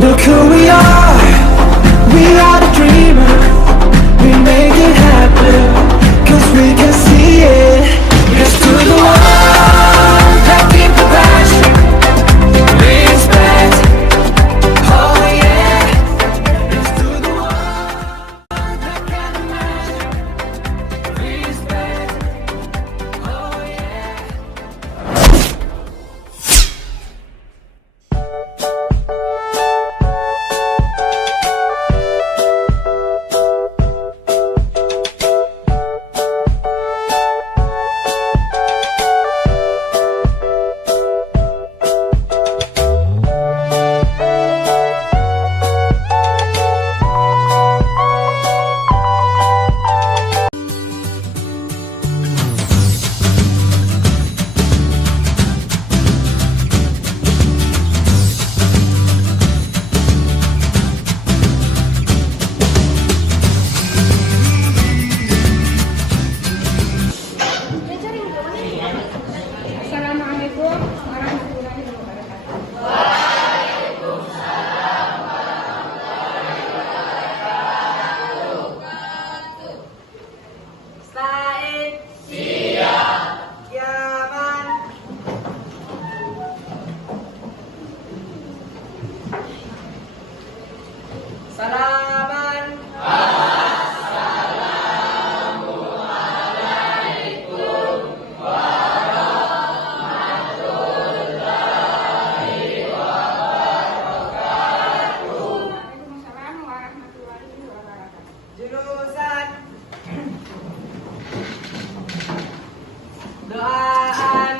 Look who we are the dreamers. We make it happen, 'cause we can see it. Here's to the one that keep the passion, respect, oh yeah. Here's to the one that can imagine, respect, oh yeah. Assalamualaikum warahmatullahi wabarakatuh. Said siap. Yaman. Salaman. Waalaikumsalam warahmatullahi wabarakatuh. Jurusan doaan.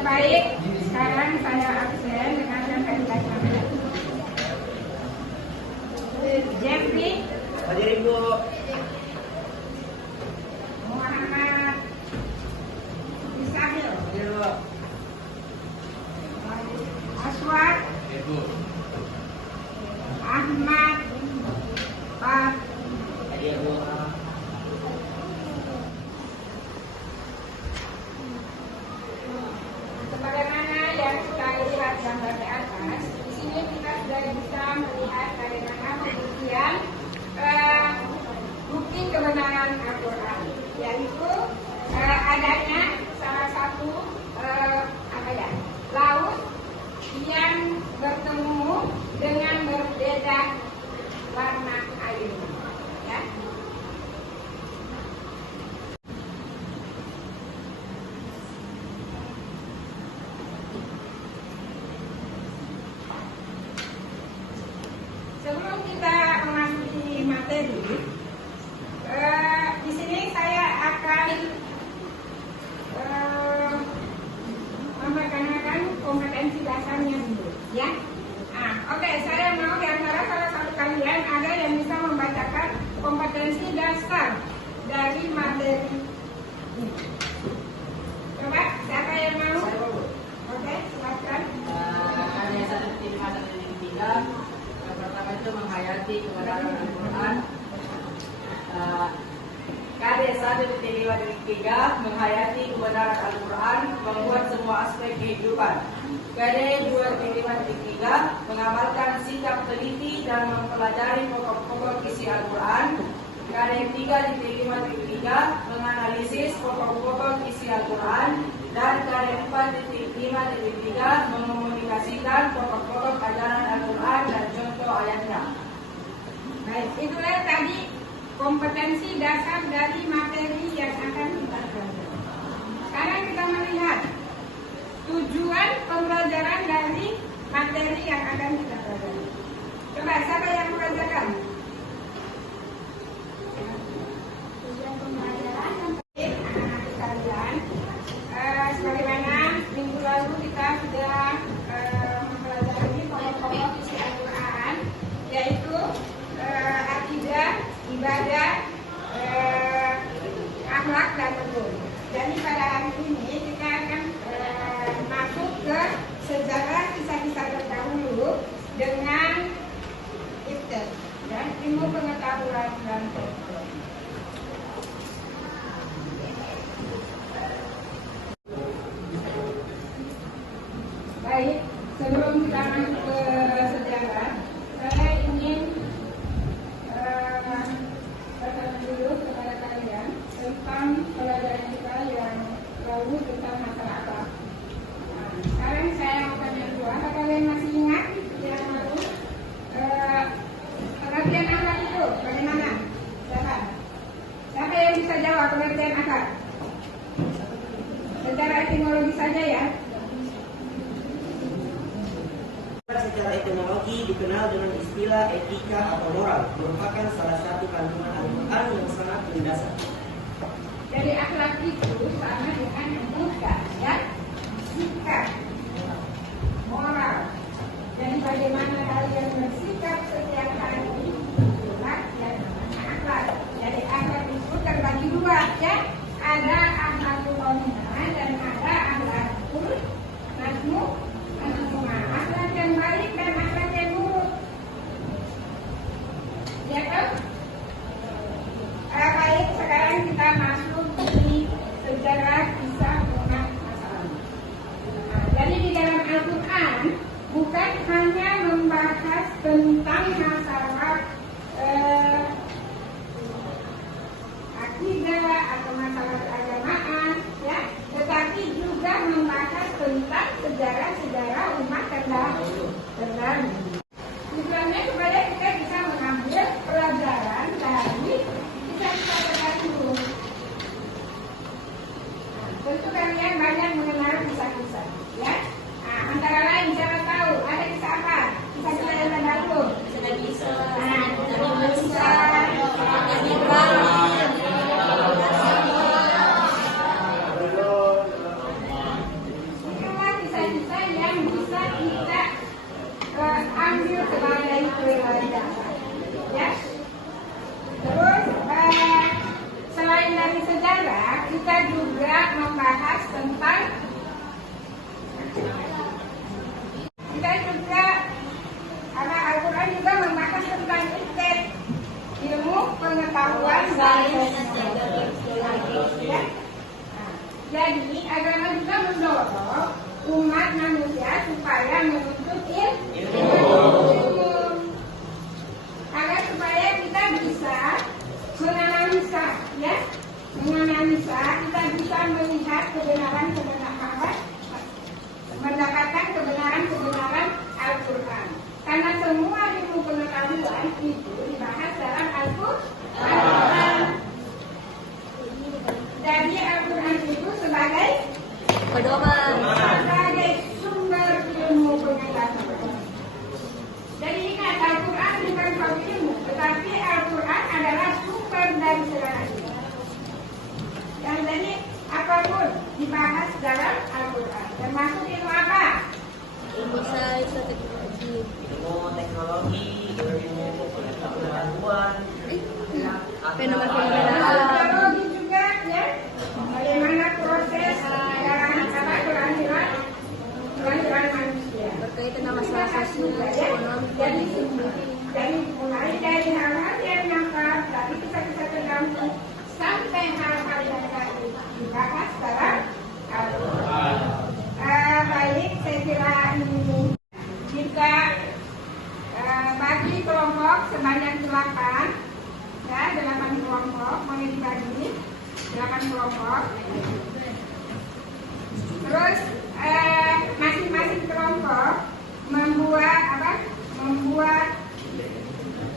Baik, sekarang saya absen dengan rekan-rekan kami. Jeffrey Hadir Ibu. Muhammad Isahil, Hadir Bu. Aswad Ahmad Pak. Hadir Bu. Sebagaimana yang kita lihat gambar di atas, di sini kita sudah bisa melihat bagaimana pembuktian bukti kebenaran Al-Quran, yaitu adanya salah satu laut yang bertemu dengan berbeda warna air. Ya. Sebelum kita memasuki materi, di sini saya akan memperkenalkan kompetensi dasarnya dulu, ya. Oke, saya mau di antara salah satu kalian ada yang bisa membacakan kompetensi dasar dari materi ini. Coba, siapa yang mau? Oke, silakan. Karya 1.5.3. Yang pertama itu menghayati kebenaran Al-Quran. Karya 1.5.3 menghayati kebenaran Al-Quran, membuat semua aspek kehidupan. Karya 2.5.3 mengamalkan sikap teliti dan mempelajari pokok-pokok isi Al-Quran. Karya 3.5.3 menganalisis pokok-pokok isi Al-Quran. Dan karya 4.5.3 mengomunikasikan pokok-pokok ajaran Al-Quran dan contoh ayatnya. Baik, itulah tadi kompetensi dasar dari materi yang akan kita pelajari. Sekarang kita melihat tujuan pembelajaran dari materi yang akan kita pelajari. Coba, siapa yang membacakan? ilmu pengetahuan dan teknologi. Baik, sebelum kita masuk ke sejarah, saya ingin bertanya dulu kepada kalian tentang pelajaran kita yang lalu tentang masyarakat. Nah, sekarang saya mau tanya dulu, apa kalian masih ingat yang lalu? Pengertian akar itu bagaimana? Siapa? Siapa yang bisa jawab pengertian akar? Secara etimologi saja ya. Secara etimologi dikenal dengan istilah etika atau moral, merupakan salah satu kandungan Al-Quran yang sangat mendasar. Jadi akhlak itu sama dengan etika, ya, sikap, moral. Jadi bagaimana kalian bersikap setiap hari, itulah yang namanya akhlak. Jadi akhlak itu terbagi dua, ya. Ada akhlakul qomah dan ada akhlakul mazmumah. Akhlak yang baik dan akhlak yang buruk. Ya kan? Baik, sekarang kita masuk di sejarah kisah umat masa lalu. Nah, jadi di dalam Al-Quran bukan hanya membahas tentang masalah akidah atau masalah keagamaan, ya, tetapi juga membahas tentang sejarah-sejarah umat terdahulu. Tujuannya supaya kita bisa mengambil pelajaran dari kisah-kisah terdahulu. Nah, tentu kalian banyak mengenal kisah-kisah, ya. Nah, antara lain siapa tahu ada kisah apa? Kisah-kisah yang terdahulu. Nabi Isa, Nah, Nabi Musa, Nabi Nabi Ibrahim, itulah kisah-kisah yang bisa kita ambil sebagai pelajaran, ya. Terus selain dari sejarah, kita juga membahas tentang Al-Quran juga membahas tentang ilmu pengetahuan dan teknologi, ya. Nah, jadi agama juga mendorong umat manusia supaya menuntut ilmu agar supaya kita bisa menganalisa, ya, kita bisa melihat kebenaran-kebenaran, mendapatkan kebenaran-kebenaran Al-Quran. Karena semua ilmu pengetahuan itu dibahas dalam Al-Quran. Jadi Al-Quran itu sebagai sumber ilmu pengetahuan. Jadi ingat, Al-Quran bukan suatu ilmu, tetapi Al-Quran adalah sumber dari segala ilmu. Dan jadi apapun dibahas dalam Al-Quran. Termasuk ilmu apa? ilmu sains dan teknologi. Ilmu teknologi, ilmu pengetahuan, Fenomena-fenomena alam. Teknologi juga, ya. Bagaimana proses kelahiran manusia Berkaitan dengan masalah sosial, ekonomi, politik. Jadi mulai dari hal-hal yang nyata dari kisah-kisah terdahulu sampai hal-hal yang tadi dibahas dalam Al-Quran. Baik, saya kira ini kita bagi kelompok sebanyak 8, ya, 8 kelompok, boleh dibagi 8 kelompok. Terus masing-masing kelompok membuat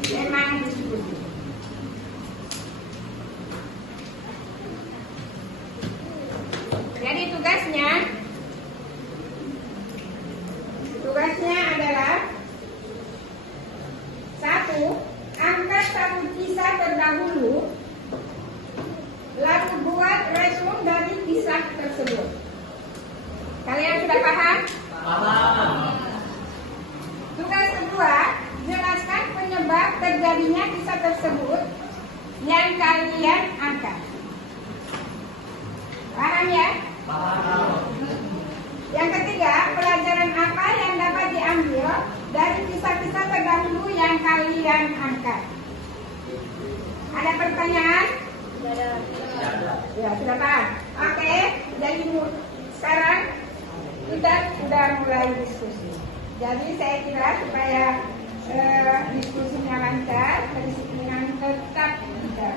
tema diskusi. Jadi tugasnya adalah 1. Angkat satu kisah terdahulu, lalu buat resum dari kisah tersebut. Kalian sudah paham? Tugas kedua, jelaskan penyebab terjadinya kisah tersebut yang kalian angkat. Paham ya? Yang ketiga, pelajaran apa yang dapat diambil dari kisah-kisah terdahulu yang kalian angkat. Ada pertanyaan? Tidak. Ya, silakan. Oke, jadi sekarang kita sudah mulai diskusi. Jadi saya kira supaya diskusinya lancar, kedisiplinan tetap dijaga.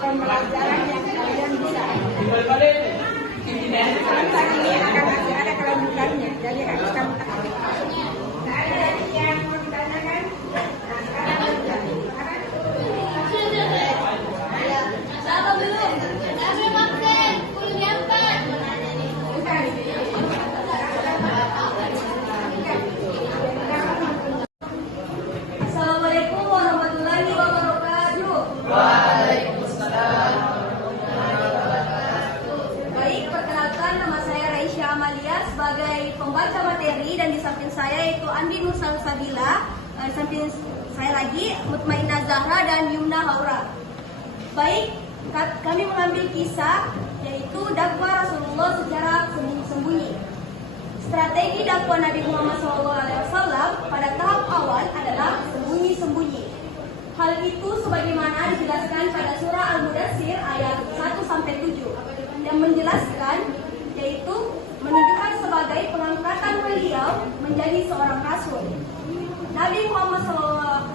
Pembelajaran yang kalian bisa. Tadi akan ada kelanjutannya, jadi harus kamu tahu. Ada lagi yang mau ditanyakan? Nah, sekarang berjalan. Sama belum? Kami makan. Kuliah kan? Assalamualaikum warahmatullahi wabarakatuh. Baik, perkenalkan nama saya Raisya Amalia sebagai pembaca materi, dan di samping saya yaitu Andi Nur Salsabila, di samping saya lagi Mutmainah Zahra dan Yumna Haura. Baik, kami mengambil kisah yaitu dakwah Rasulullah secara sembunyi-sembunyi. Strategi dakwah Nabi Muhammad SAW pada tahap awal adalah sembunyi-sembunyi. Hal itu sebagaimana dijelaskan pada surah Al-Mudaththir ayat 1-7 yang menjelaskan, yaitu menunjukkan sebagai pengangkatan beliau menjadi seorang rasul. Nabi Muhammad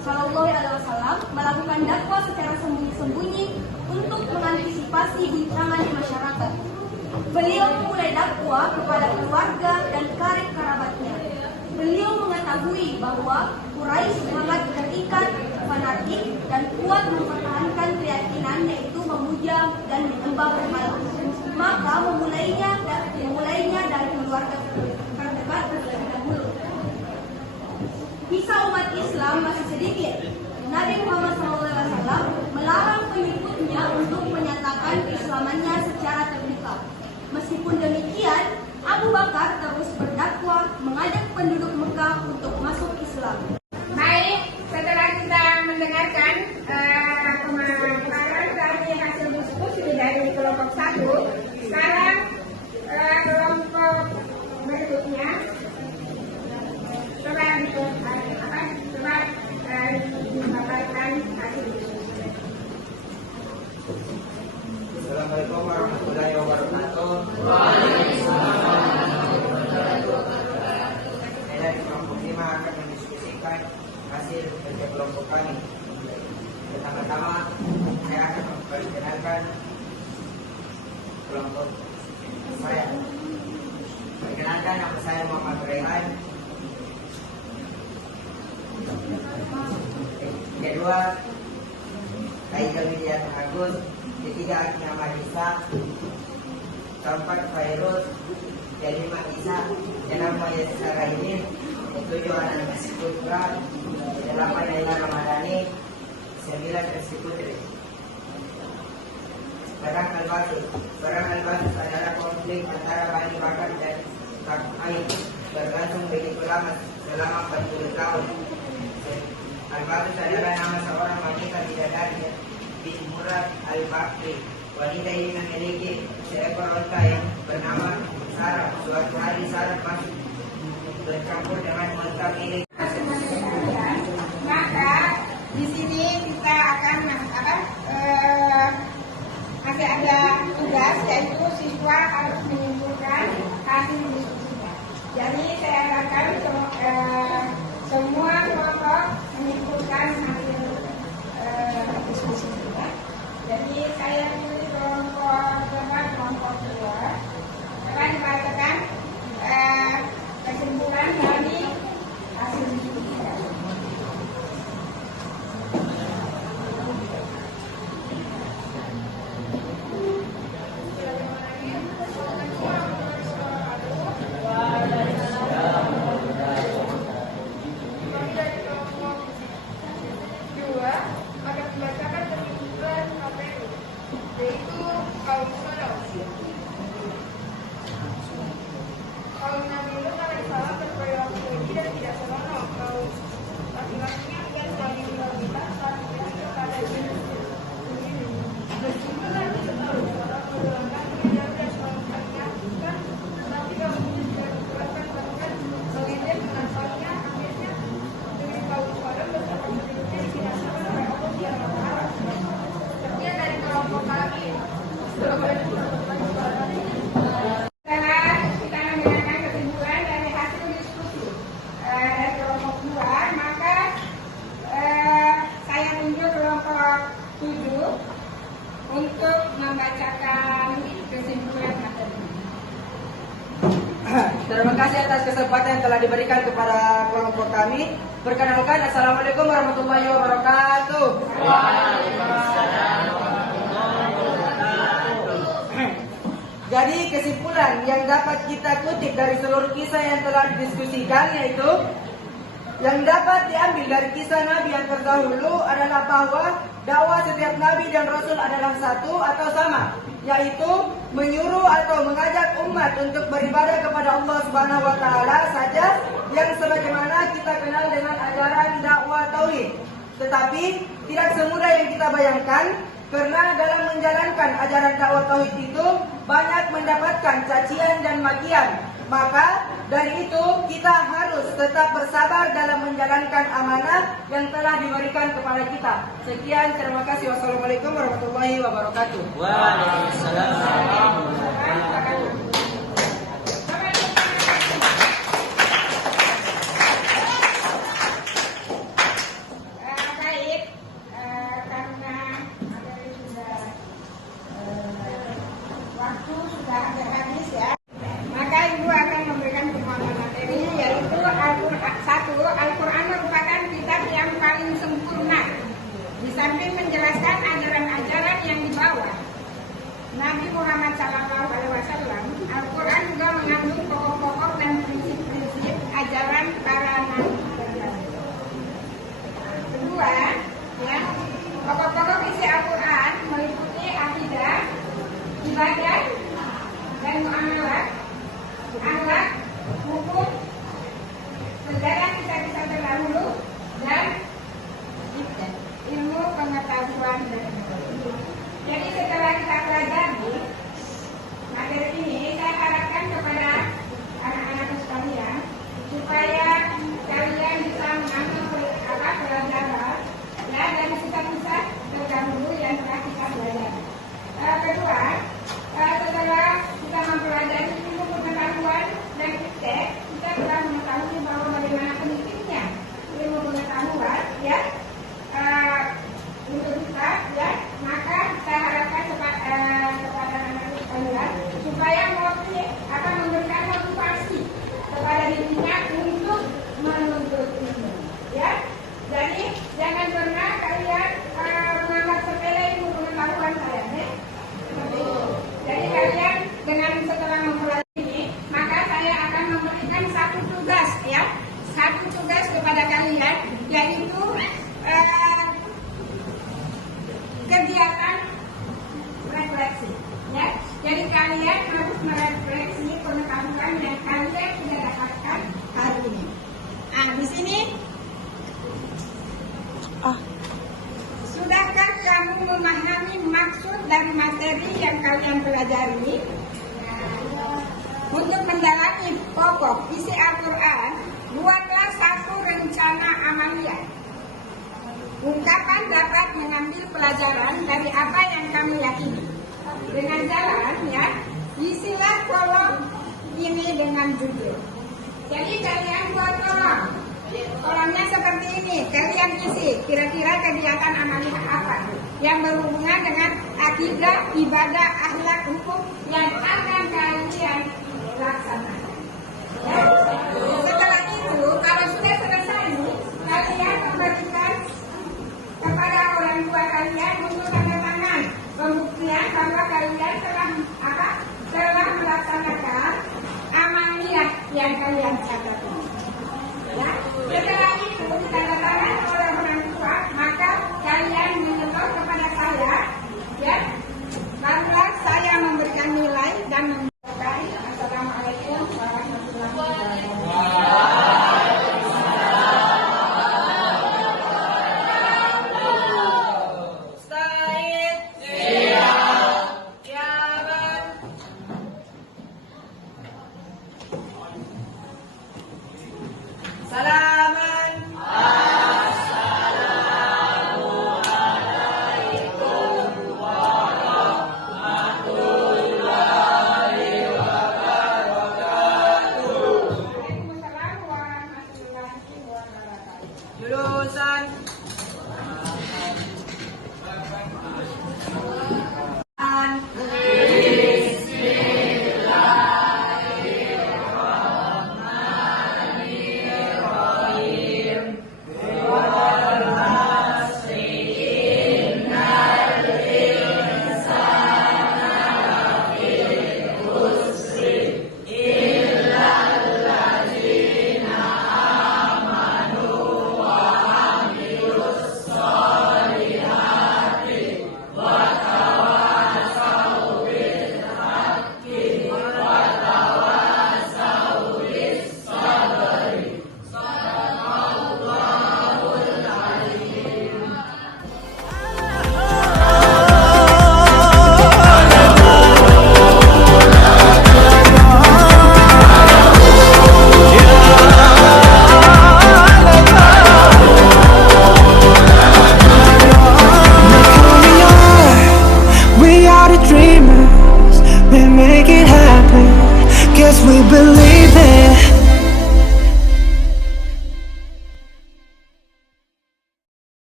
SAW melakukan dakwah secara sembunyi-sembunyi untuk mengantisipasi guncangan di masyarakat. Beliau memulai dakwah kepada keluarga dan karib kerabatnya. Beliau mengetahui bahwa Quraisy sangat terikat, fanatik, dan kuat mempertahankan keyakinan, yaitu memuja dan menyembah berhala. Maka memulainya dari keluarga terdekat terlebih dahulu. Kisah umat Islam masih sedikit. Nabi Muhammad SAW melarang pengikutnya untuk menyatakan keislamannya secara terbuka. Meskipun demikian, Abu Bakar terus berdakwah mengajak penduduk Mekah untuk masuk Islam. Baik, setelah kita mendengarkan pemaparan dari hasil diskusi dari kelompok 1, sekarang kelompok berikutnya coba dipaparkan hasil diskusi. Assalamualaikum warahmatullahi wabarakatuh. Saya dari kelompok 5 akan mendiskusikan hasil kerja kelompok kami. Pertama-tama saya akan memperkenalkan kelompok saya. Perkenalkan, nama saya Muhammad Rehan. Kedua, Haikal Widianto Agus. Ketiga, Akina Marisa. Keempat, Fairuz. Kelima, Isa. Enam, Yesa Rahim. Ketujuh, Anan Putra. Delapan, Naila Ramadhani. 9, Rizky Putri. Perang Al-Basus. Perang Al-Basus adalah konflik antara Bani Bakar dan Quraisy berlangsung begitu lama, selama 40 tahun. Al-Basus adalah nama seorang wanita bidadari bin Murad Al-Bakri. Wanita ini memiliki seekor unta yang bernama Sarah. Suatu hari Sarah masuk bercampur dengan unta milik. Maka di sini kita akan masih ada tugas, yaitu siswa harus menyimpulkan hasil diskusinya. Jadi saya harapkan semua kelompok menyimpulkan hasil diskusinya. Jadi saya pilih kelompok 2 akan dibacakan kesimpulan dari hasil diskusi. Akan membacakan kesimpulan KPU, yaitu kaum Soros. Terima kasih atas kesempatan yang telah diberikan kepada kelompok kami. Perkenalkan, Assalamualaikum warahmatullahi wabarakatuh. Jadi kesimpulan yang dapat kita kutip dari seluruh kisah yang telah didiskusikan yaitu yang dapat diambil dari kisah Nabi yang terdahulu adalah bahwa dakwah setiap Nabi dan Rasul adalah satu atau sama, yaitu menyuruh atau mengajak umat untuk beribadah kepada Allah Subhanahu wa taala saja, yang sebagaimana kita kenal dengan ajaran dakwah tauhid. Tetapi tidak semudah yang kita bayangkan, karena dalam menjalankan ajaran dakwah tauhid itu banyak mendapatkan cacian dan makian. Maka dari itu kita harus tetap bersabar dalam menjalankan amanah yang telah diberikan kepada kita. Sekian, terima kasih. Wassalamualaikum warahmatullahi wabarakatuh. Waalaikumsalam warahmatullahi wabarakatuh. Baik, karena waktu sudah agak habis ya, maka Ibu akan memberikan pemahaman materi, yaitu Al-Quran merupakan kitab yang paling sempurna. Di samping menjelaskan ajaran-ajaran yang dibawa Nabi Muhammad SAW, Al-Quran juga mengandung pokok-pokok dan prinsip-prinsip ajaran para nabi. Kedua, ya, pokok-pokok isi Al-Quran meliputi akidah, ibadah, dan muamalah, akhlak, hukum, sejarah kisah-kisah terdahulu, dan ilmu pengetahuan dan ilmu. Jadi setelah kita pelajari materi ini, saya harapkan kepada anak-anak sekalian supaya kalian bisa mengambil pelajaran ya dari kisah-kisah terdahulu yang telah kita pelajari. Kedua, setelah kita mempelajari ilmu pengetahuan dan iptek, kita telah mengetahui bahwa bagaimana pentingnya ilmu pengetahuan ya untuk kita ya. Maka saya harapkan kepada anak-anak sekalian supaya akan memberikan motivasi kepada dirinya untuk menuntut ilmu ya. Jadi jangan pernah kalian menganggap sepele ilmu pengetahuan kalian ya. Jadi kalian dengan setelah mempelajari ini, maka saya akan memberikan satu tugas ya, satu tugas kepada kalian, yaitu kegiatan refleksi ya. Jadi kalian harus merefleksi pengetahuan yang kalian sudah dapatkan hari ini. Nah, di sini sudahkah kamu memahami maksud dari materi yang kalian pelajari? Untuk mendalami pokok isi Al-Quran, buatlah satu rencana amalia. Ungkapan dapat mengambil pelajaran dari apa yang kami yakini. Dengan jalan ya, isilah kolom ini dengan judul. Jadi kalian buat kolom. Kolomnya seperti ini, kalian isi kira-kira kegiatan amalia apa yang berhubungan dengan akidah, ibadah, akhlak, hukum yang akan kalian laksanakan. Ya. Setelah itu, kalau sudah selesai, kalian memberikan kepada orang tua kalian untuk tanda tangan pembuktian bahwa kalian telah melaksanakan amalia yang kalian catat. Ya. Setelah itu ditandatangan oleh orang tua, maka kalian menyetor kepada saya, ya. Barulah saya memberikan nilai dan